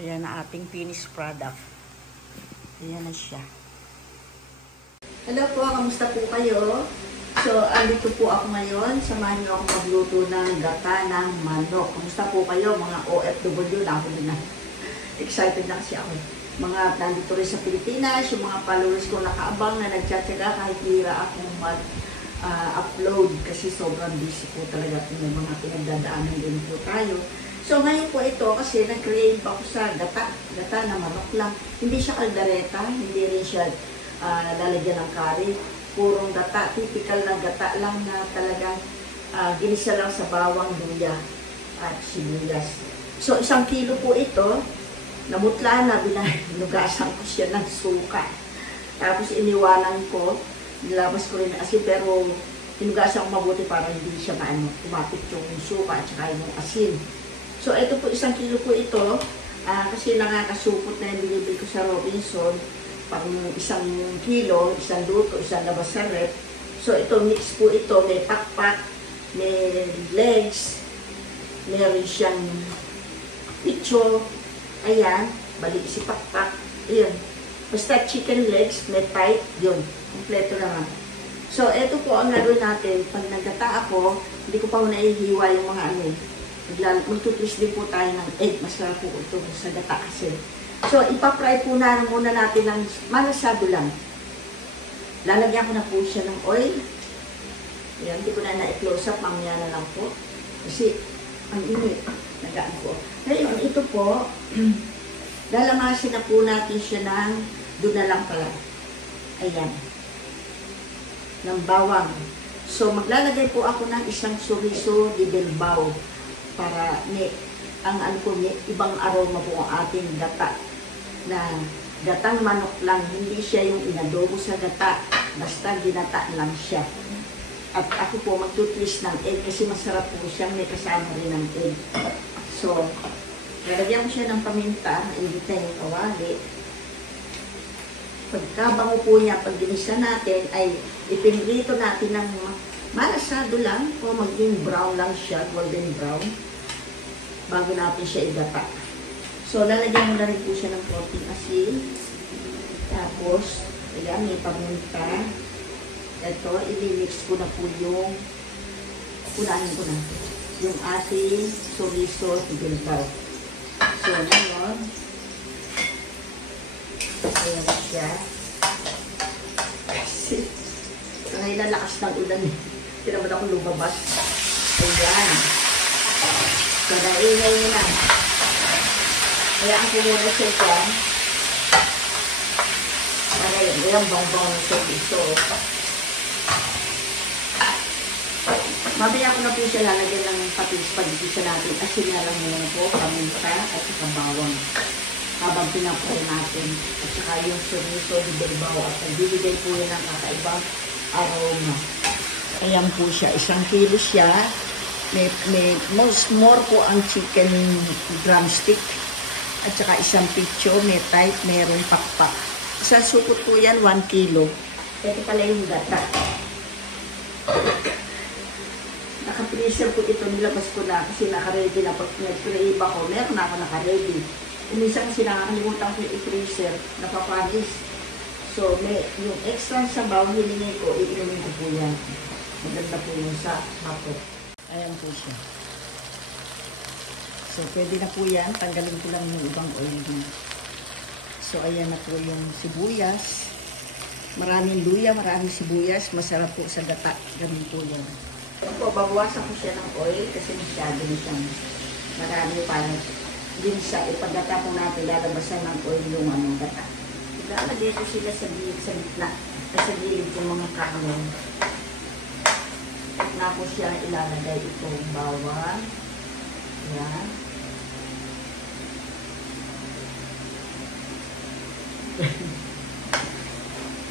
Ayan ang ating finished product. Ayan na siya. Hello po, kamusta po kayo? So, andito po ako ngayon. Samahan niyo ako magluto ng gata ng manok. Kamusta po kayo, mga OFW? Nahuli na. Excited na kasi ako. Mga nandito rin sa Pilipinas, yung mga followers ko nakaabang na nagtsatsaga kahit hira akong mag-upload kasi sobrang busy po talaga po ng mga pinagdadaanan din po tayo. So, ngayon po ito kasi nag-create ako sa gata na manok lang. Hindi siya kaldereta, hindi rin siya lalagyan ng curry. Purong gata, typical na gata lang na talagang ginisa lang sa bawang, luya at sibuyas. So, 1 kilo po ito. Namutla na, binugasan ko siya ng suka. Tapos iniwanan ko, nilabas ko rin asin, pero hinugasan ko mabuti para hindi siya kumapit yung suka at saka yung asin. So, ito po, 1 kilo po ito. Kasi nakakasupot na yung binibili ko sa Robinson. Pang 1 kilo, 1 luto, 1 labas sa rep. So, ito, mix po ito. May pakpak, may legs, meron siyang picho. Ayan, balik si pakpak. Ayan. Basta chicken legs, may pipe, yun. Kompleto naman. So, ito po ang gagawin natin. Pag nagkata ako, hindi ko pa naihiwa yung mga magtutwist din po tayo ng egg. Masarap po ito sa gata kasi. So, ipapry po na muna natin ng malasado lang. Lalagyan ko na po siya ng oil. Ayan, hindi ko na na-close up. Mamaya na lang po. Kasi, ang init. Nagaan ko. Ngayon, ito po, lalamasin na po natin siya ng, doon na lang pala. Ayan. Ng bawang. So, maglalagay po ako ng 1 chorizo de bilbao para ang ibang aroma po ang ating gata na gatang manok lang, hindi siya yung inadobo sa gata, basta ginata lang siya. At ako po magtutwist ng egg kasi masarap po siyang may kasama rin ng egg. So, lalagyan ko siya ng paminta, init na yung kawali. Pagkabango po niya, pag ginisa natin, ay ipinrito natin ng malasado lang o maging brown lang siya, golden brown, bago natin siya igata. So, lalagyan mo na rin po siya ng konting asin. Tapos, ayan, may paminta. Ito, i-mix ko na po yung, unahin ko na, yung ating chorizo de bilbao. So, ngayon, ayan siya. Kasi, ngayon lalakas ng ulan. Tinamad ako lumabas. Ayan. So, naingay nyo na. Hayaan ko muna siya dyan. Para yung bang-bang ng chorizo. Mamaya ko na po siya lalagyan ng patis-pagigisa natin. Asin na lang muna po, paminta at saka bawang. Habang pinapuin natin. At saka yung chorizo de bilbao. At nagbibigay po yun ng kakaibang aroma. Ayan po siya. 1 kilo siya. May more po ang chicken drumstick. At saka 1 picho. May type, mayroong pakpak. Isang supot po yan, 1 kilo. Ito pala yung gata. Naka-freezer po ito, nilabas ko na kasi naka-ready na. Pag nag-crave ako, meron na ako naka-ready. Umisa kasi nakakalimutan ko yung i-freezer, napapanis. So, yung extra sabaw, hilingi ko, iinumin ko po yan. Maganda po yung sa bato. Ayan po siya. So, pwede na po yan. Tanggalin ko lang yung ibang oil din. So, ayan na po yung sibuyas. Maraming luya, maraming sibuyas. Masarap po sa gata. Ganun po yan. So, babawasan ko siya ng oil kasi masyado na siyang marami parang ginsa. Ipagdata po natin, lalabasan ng oil yung gata. Ilalagay ko sila sa gitna. Sa gilid yung mga kanon. Na po siya ilalagay itong bawang. Yan.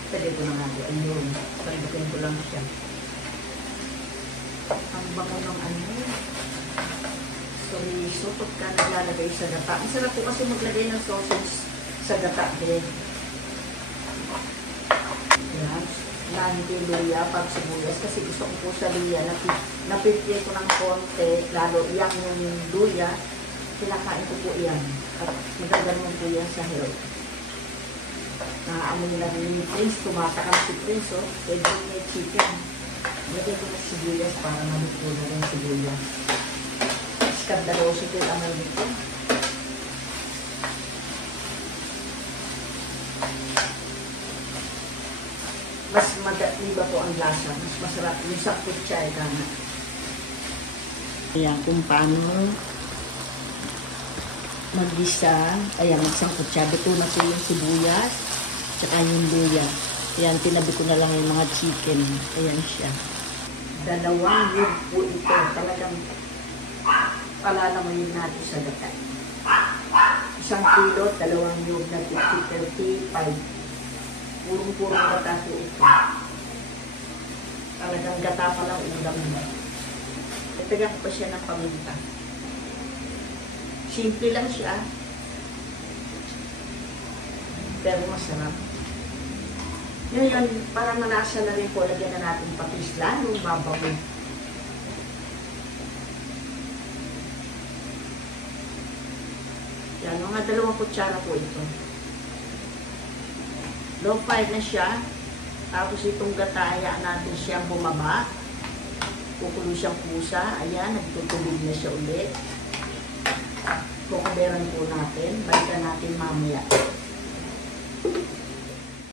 Pwede ko na nga po. Ayun. Palibukin ko lang siya. Ang bango ng chorizo pagka naglalagay sa gata. Ang sarap po kasi maglagay ng sausage sa gata din. Yan. Nahin ko yung luya pag sibuyas kasi gusto ko po sa luya napipili ko ng konti. Lalo iyang yung luya Kinakain ko po yan. At magaganon po yan sa health. Naamoy na rin ni Prince. Tumatakam si Prince, oh. Pwede may chicken. Lagyan ko na sibuyas para maluto na rin sibuyas. Skandaloso ko yung amoy nito. Mas iba po ang lasa. Mas masarap. Yung sa kutsa ay tama. Ayan, kung paano mag-isa. Ayan, magsangkot siya. Buto na po yung sibuyas. Tsaka yung luya. Ayan, tinabi ko na lang yung mga chicken. Ayan siya. 2 yug po ito. Talagang palalamunin natin sa gata. 1 kilo, 2 yug na 50, 35. Purong-purong gata po ito. Talagang gata pa lang ulam mo. Itagan ko pa siya ng paminta. Simple lang siya. Pero masarap. Ngayon, para manasa na rin po, lagyan na natin patis lalo, babaw. Yan, mga 2 kutsara po ito. Low fire na siya. Tapos itong gata, hayaan natin siyang bumaba. Kukulo siyang pusa. Ayan, nagtutubig na siya ulit. Kukuberan po natin. Balikan natin mamaya.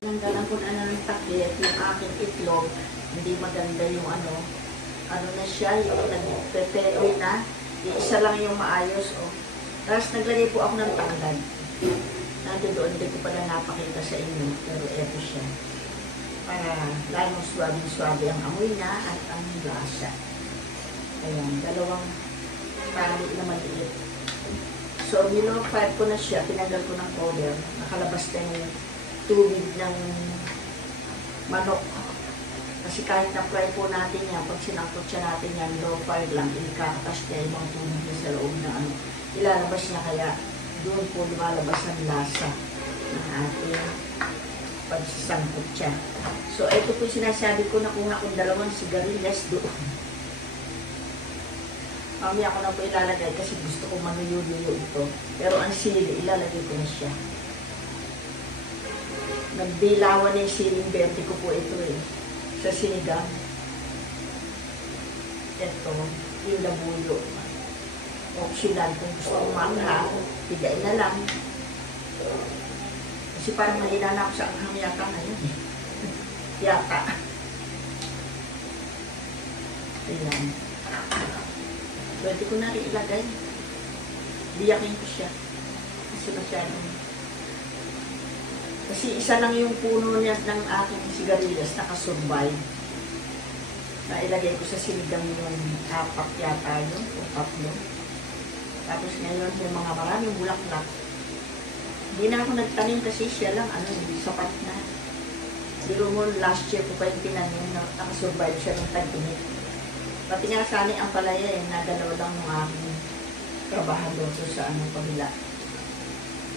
Nanggalan ko na ng takip, yung aking itlog. Hindi maganda yung ano na siya, yung nagpeperoy na. Yung isa lang yung maayos. Oh. Tapos naglagay po ako ng tanglad. Nandun doon, hindi ko pala napakita sa inyo. Pero eto siya. Para lalong swabe-swabe ang amoy niya at ang lasa. Ayan, 2 tali na maliit. So, nilo-fire ko na siya. Tinanggal ko ng cover. Nakalabas na yung tubig ng manok. Kasi kahit na-fry po natin yan, pag sinangkot siya natin yan, low fire lang, ikakatas niya yung mga tubig niya sa loob na ano. Ilalabas niya kaya doon po lumalabas ang lasa ng ating pagsasangkot siya. So, ito po sinasabi ko, nakuha kong 2 sigarilyas doon. Mamaya ko na po ilalagay kasi gusto ko manuyo-nuyo ito. Pero ang sili, ilalagay ko na siya. Nagdilawan na yung siling verde ko po ito eh. Sa sinigang. Ito, yung labuyo. Optional. Kung gusto kong mangha, pigain na lang. Kasi parang mahina na ako sa anghang yata ngayon. Yata. Ayan. Pwede ko na rin ilagay. Biyakin ko siya. Kasi masyadong. Kasi isa lang yung puno niya ng aking sigarilyas nakasurvive. Na ilagay ko sa sinigang yung 4 yata yun, o 3. Tapos ngayon yung mga maraming bulaklak. Hindi na ako nagtanim kasi siya lang, sapat na. Pero mo, last year ko pa yung tinanim na nakasurvive siya ng tag-init. Pati nga sani ang palaya eh, nagalaw lang ng aking trabahador doon sa pamila.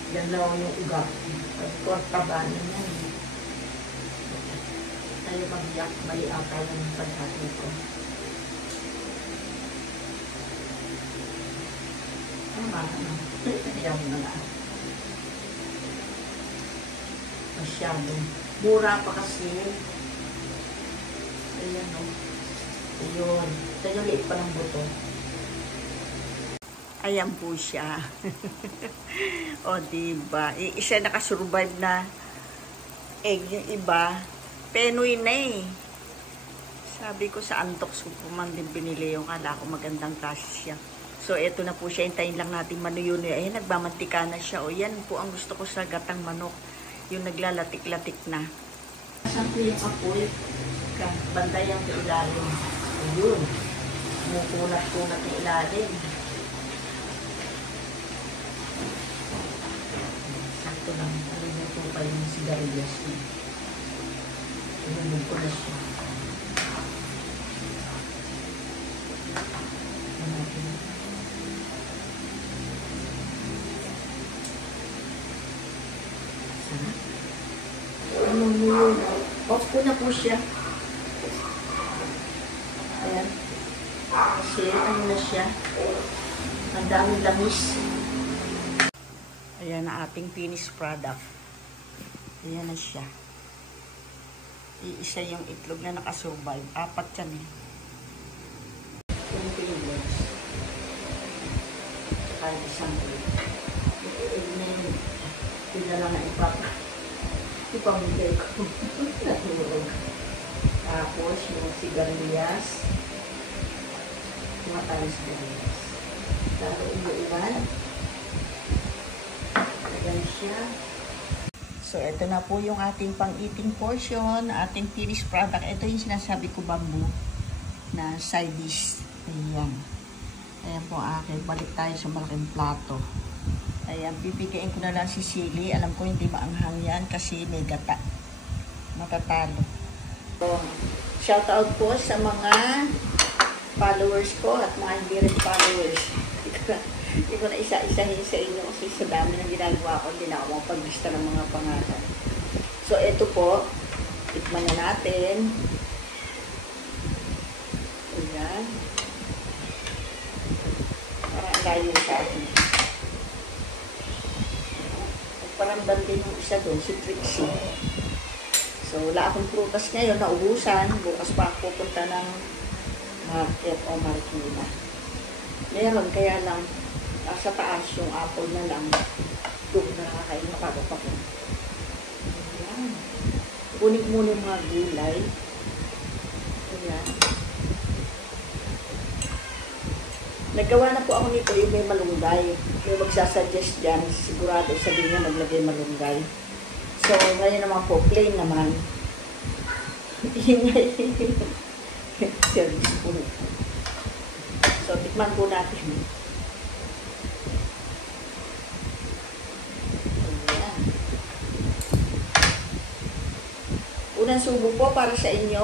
Yan lang yung ugat. Pagkortabanan yan. Tayo magbiyak, mali ata yung paghati ko. Tama naman. Ayaw na lang. Masyado. Mura pa kasi. Ayan o. Ayun. Ito yung liit pa ng buto. Ayan po siya. O, diba? Isa nakasurvive na egg. Yung iba, penoy na eh. Sabi ko sa Antok Superman din binili yung kala ko magandang klase siya. So, eto na po siya. Hintayin lang natin manuyo. Ayan, nagmamantika na siya. O, yan po ang gusto ko sa gatang manok. Yung naglalatik-latik na. Saan po yung apoy? Bandayan sa ilalim. Ayun. Mukunat-kunat na ilalim. Sakto lang. Alimuto pa yung sigarilyas niya. Ilumog ko na siya. Off ko na po siya. Ayan. Kasi ano na siya. Ang daming lamis. Ayan na ating finished product. Ayan na siya. Iisa yung itlog na nakasurvive. 4 yan eh. Yung fingers. Saka yung isang pila lang na ipamigay ko. Natulog. Tapos yung sigarilyas. Matalis sigarilyas. Lalo iwan. Ayan siya. So, ito na po yung ating pang-eating portion, ating finished product. Ito yung sinasabi ko, bamboo, na side dish. Ayan. Ayan po akin. Balik tayo sa malaking plato. Ayan, pipigain ko na lang si Sili. Alam ko hindi maanghang yan kasi may gata. Matatalo. So, shout out po sa mga followers ko at mga hindi rin followers. Hindi ko na isa-isahin sa inyo kasi sa dami ng ginagawa ko, hindi na ako mapaglista ng mga pangalan. So, ito po, tikman na natin. Ayan. Parang layo sa akin. Nagparamdam din yung isa doon, si Trixie. So, wala akong prutas ngayon, naubusan. Bukas pa ako pupunta ng market o marikina. Meron, kaya lang, sa taas yung apple na lang. Doon na nakakain, makagapa ko. Ayan. Kunin muna yung mga gulay. Ayan. Naggawa na po ako nito yung may malunggay. Yung magsasuggest dyan, sigurado sabihin niya maglagay malunggay. So, ngayon naman po, plain naman. Ingay. Service po. So, tikman po natin. Ayan. Unang subo po para sa inyo,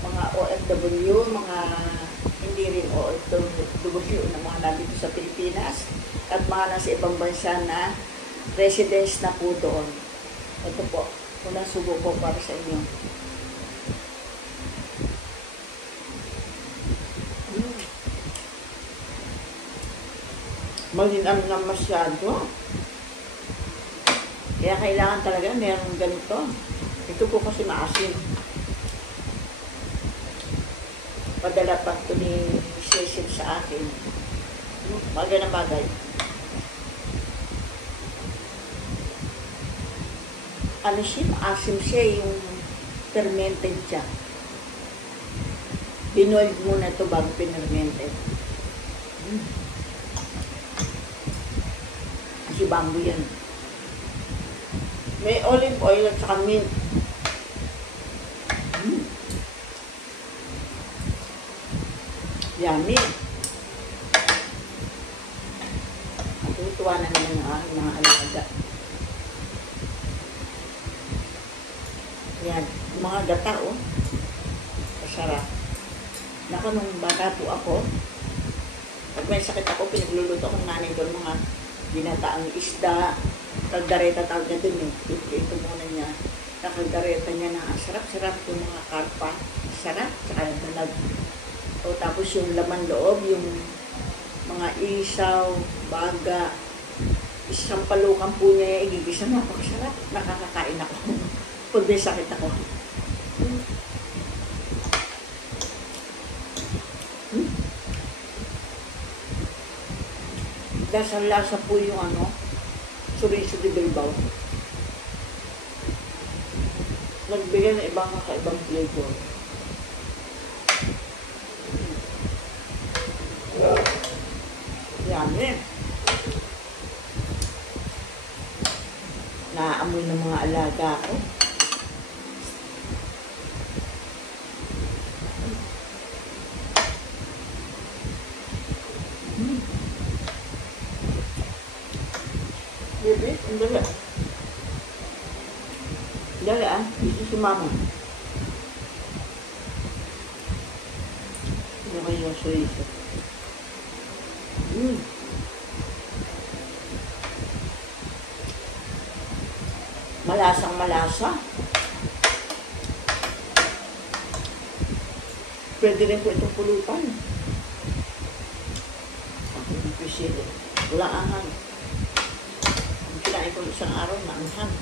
mga OFW, mga hindi rin OFW na mga nandito sa Pilipinas at mga nasa ibang bansa na residence na po doon. Ito po, unang subo po para sa inyo. Malinam na masyado. Kaya kailangan talaga meron ganito. Ito po kasi maasim. Padala pa ito ni Cecil sa akin. Bagay na bagay. Ano siya? Maasim siya yung fermented siya. Binoiled muna ito bago pinermented. Kasi bamboo yan. May olive oil at saka mint. Yummy. Natutuwa na naman ang aking mga alaga. Yan. Mga gata, oh. Masarap. Naku, nung bata po ako, pag may sakit ako, pinagluluto ko ng nanay doon mga ginataang isda, kaldareta tawag niya dun eh. Ito muna niya. Nakaldareta niya na sarap-sarap yung mga karpa. Sarap. Saka dalag. O tapos yung laman loob, yung mga isaw, baga, isang palukan po niya, igigisa na napakasarap. Nakakakain ako. Pag may sakit ako. Lasa-lasa po yung ano, Chorizo de Bilbao. Nagbigay ng ibang kakaibang flavor. Yummy. Naamoy ng mga alaga ko. Bebe, ang dali. Dali ah, ito si mama. Ano kayo yung chorizo? Malasang malasa. Pwede rin po itong pulutan. Ako yung pisili. Wala ahang. So, isang araw na anghang.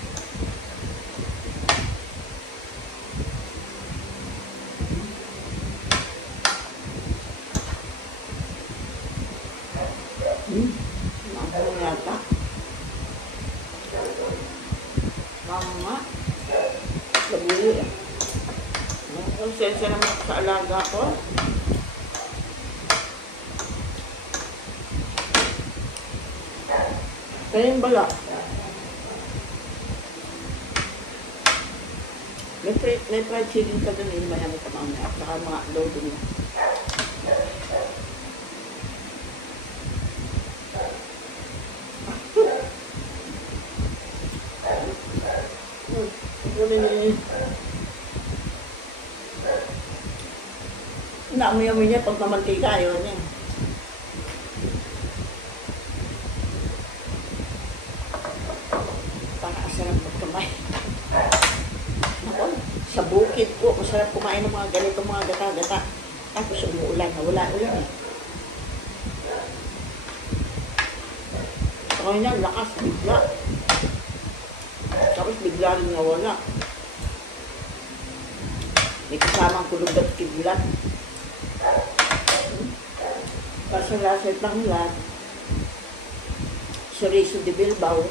Anghang yata. Mama. Labuyo eh. Konsensya naman sa alaga ko. Kaya yung bala. May fried chicken ka dun eh. Mayami ka mamaya. At saka mga lodo niya. Naamoy-amoy niya pag mamantika. Ayaw niya. Masarap magkamay. Nakon, sa bukid po, masarap kumain ng mga ganito, mga gata-gata. Tapos umuulan, wala ulan eh. So yan, lakas, bigla. Tapos bigla rin nawala. May kasamang kulog at kidlat. Kasi laset ng lahat. Chorizo de Bilbao.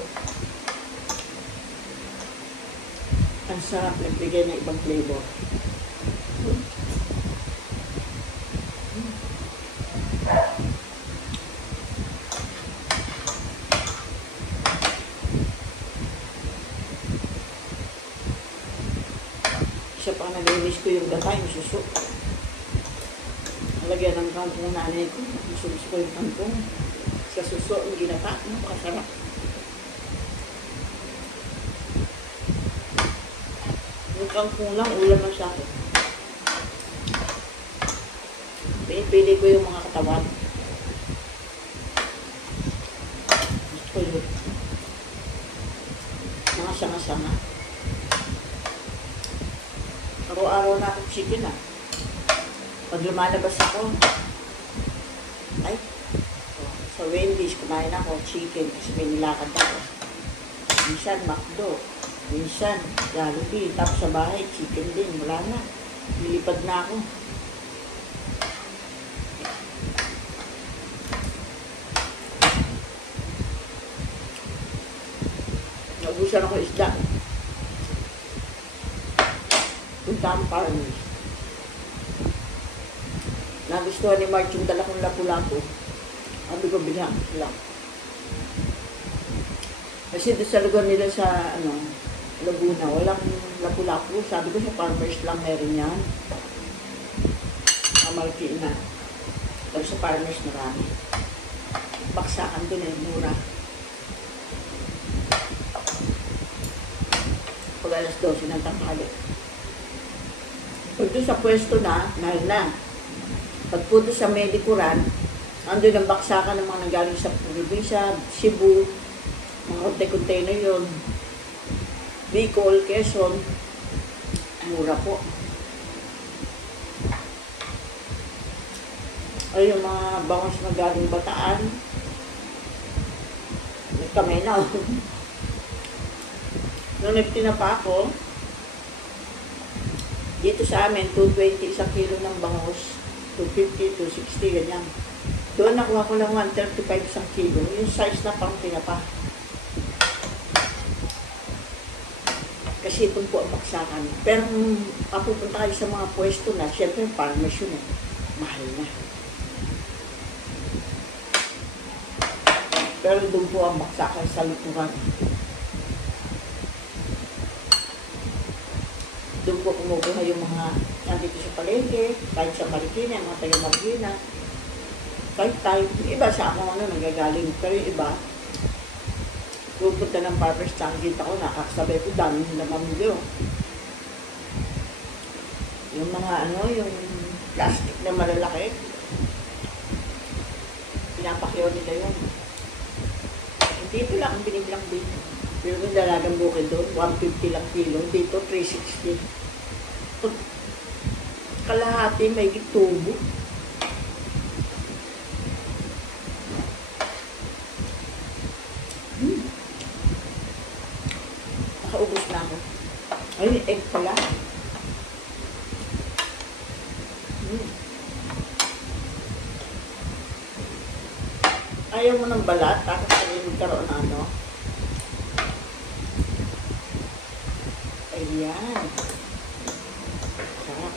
Ang sarap, nagbigay ng ibang flavor. Isa pa nag-miss ko yung gata, yung suso. Nalagyan ng kangkong nanay ko. Gusto ko yung kangkong. Sa suso, yung ginata. Napakasarap. Yung kangkong lang, ulam lang sa akin. Pinipili ko yung mga katawan. Gusto ko yun. Mga sanga-sanga. Araw-araw na akong chicken ah. Pag lumalabas ako, ay, sa Wendy's, kumain ako chicken kasi may nilakad ako. Minsan, McDo. Minsan, Jollibee. Tapos sa bahay, chicken din. Wala na. Lilipad na ako. Naubusan ako isda. Punta ang Parmes. Nagustuhan ni Mark yung dala kong lapu-lapu. Sabi ko, bilhan sila. Kasi doon sa lugar nila sa, Laguna, walang lapu-lapu. Sabi ko sa Farmers lang meron yan. Mamalki na. Pero sa Farmers marami. Baksakan doon eh, mura. Pag alas 12 ng tanghali. Pag doon sa pwesto na, mahal na. Pag po doon sa Medicuran, andun ang baksakan ng mga nanggaling sa probinsya, Cebu, mga container yun. Bicol, Quezon, mura po. Ay, yung mga bangos na galing Bataan, nagkamay na. Nung nagtinapa ako, dito sa amin, 220 isang kilo ng bangos, 250, 260, ganyan. Doon nakuha ko lang 135 isang kilo, yung size na pang tinapa. Kasi ito po ang baksakan. Pero kung papupunta kayo sa mga pwesto na, syempre farmers yun eh. Mahal na. Pero doon po ang baksakan sa luturan. Doon po kumukuha yung mga nandito sa palengke, kahit sa Marikina, mga taga-Marikina. Kahit tayo, iba sa ako nagagaling. Pero yung iba, pupunta ng farmer's tanggit ako, nakakasabay ko, dami nila mamili. Yung mga yung plastic na malalaki, pinapakyaw nila yun. Dito lang ang binibilang dito. Pero kung dalagang bukid doon, 150 lang kilo. Dito, 360. Kalahati, may tubo. naubos na ako. Ay, egg pala. Ayaw mo ng balat, tapos magkaroon ano. Ayan. Sarap.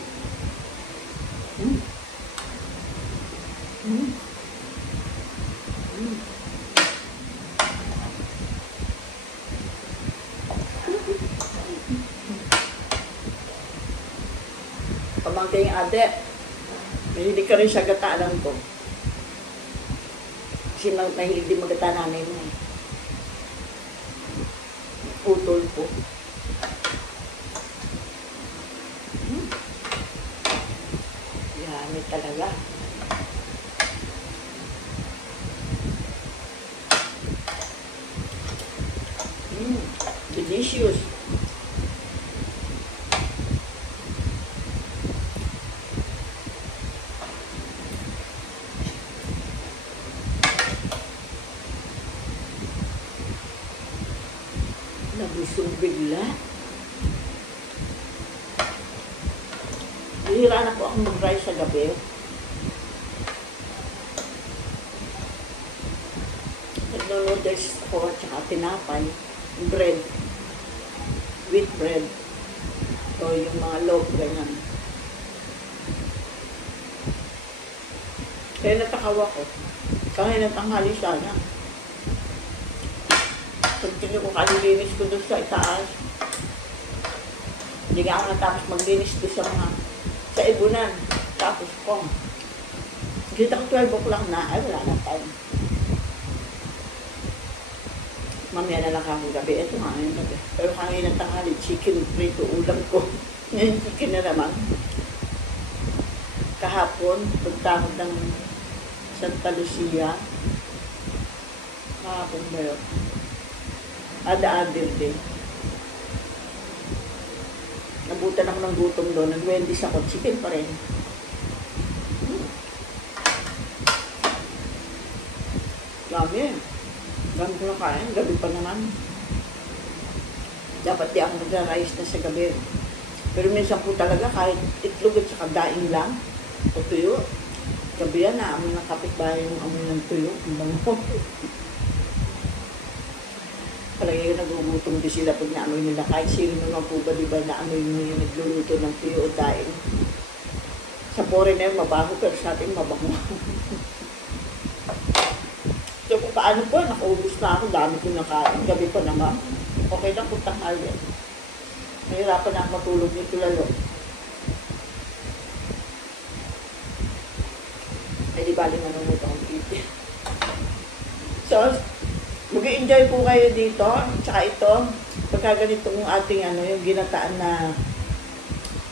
Pamangkin yung ade. Mahilig ka rin sa gata, alam ko. Kasi mahilig din magata nanay mo eh. Putol po. Yan, talaga. Delicious. Nabusog bigla. Hihira na po akong mag-rice sa gabi. Nagno-noodles ako at saka tinapay. Bread. Wheat bread. O yung mga loaf, ganyan. Kaya natakaw ako. Kaya natanghali sana. Pagtingin ko kalilinis ko doon sa itaas. Hindi nga ako natapos maglinis doon sa mga sa ibunan. Tapos ko. Kita ko 12 o'clock na. Ay, wala na time. Mamaya na lang kami gabi. Ito nga yung gabi. Pero kanina tanghali, chicken prito ulam ko. Ngayon chicken na naman. Kahapon, pagtahod ng Santa Lucia. Kahapon ba yun? Ada-adil din. Nabutan ako ng gutom doon. Nag-Wendy's ako. Chicken pa rin. Dami. Dami ko na kain. Gabi pa naman. Dapat di ako nag-rice na sa gabi. Pero minsan po talaga kahit itlog at saka daing lang. O tuyo. Gabi yan na. Amoy ng kapitbahay yung amoy ng tuyo. Ang bango. Palagi yung nagugutom din sila pag naamoy nila. Kahit sino naman po ba, diba, naamoy mo yung nagluluto ng tuyo o daing. Sa foreigner, mabaho, pero sa atin, mabango. So, kung paano po, nakaubos na ako, dami ko nakain. Gabi pa naman. Okay lang kung tanghal yan. Nahirapan na ako matulog nito lalo. Ay, di bali nanonood akong TV. So, mag-i-enjoy po kayo dito. Tsaka ito, pagka ganito yung ating yung ginataan na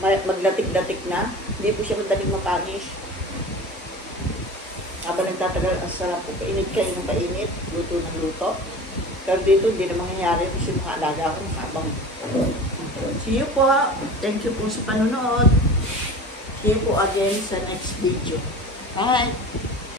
maglatik-latik na, hindi po siya madaling mapanis. Habang nagtatagal, ang sarap po. Painit kayo ng painit, luto ng luto. Pero dito, hindi na mangyayari kasi makaalaga ako ng habang. See you po. Thank you po sa panonood. See you po again sa next video. Bye!